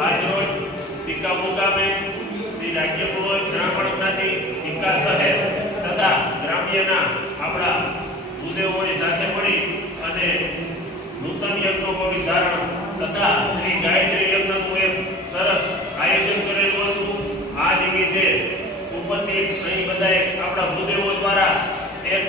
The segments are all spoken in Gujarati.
આજરોજ સિક્કા મુકામે શ્રી રાજ્યપુરોહિત બ્રાહ્મણ જ્ઞાતિ સિક્કા શહેર તથા ગ્રામ્યના આપણા ભૂદેવોની સાથે મળી અને નૂતન યજ્ઞોપવિત ધારણ તથા શ્રી ગાયત્રી યજ્ઞનું એક સરસ આયોજન કરેલું હતું. આ નિમિત્તે ઉપસ્થિત અહીં બધાએ આપણા ભૂદેવો દ્વારા એક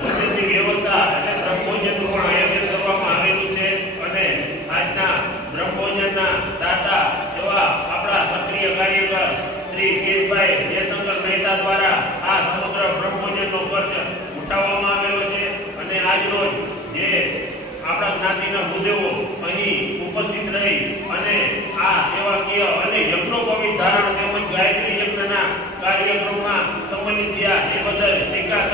ભોજનની વ્યવસ્થા એટલે બ્રહ્મભોજનનું પણ આયોજન કરવામાં આવેલું છે અને આજના બ્રહ્મભોજનના દાતા એવા આપણા સક્રિય કાર્યકર શ્રી શિવભાઈ જયશંકર મહેતા દ્વારા આ સમગ્ર બ્રહ્મભોજનનો ખર્ચ ઉઠાવવામાં આવેલો છે અને આજરોજ જે આપણા જ્ઞાતિના ભૂદેવો અહીં ઉપસ્થિત રહી અને આ સેવાકીય અને યજ્ઞોપવિત ધારણ તેમજ ગાયત્રી યજ્ઞના કાર્યક્રમમાં સંમલિત થયા એ બદલ સિક્કા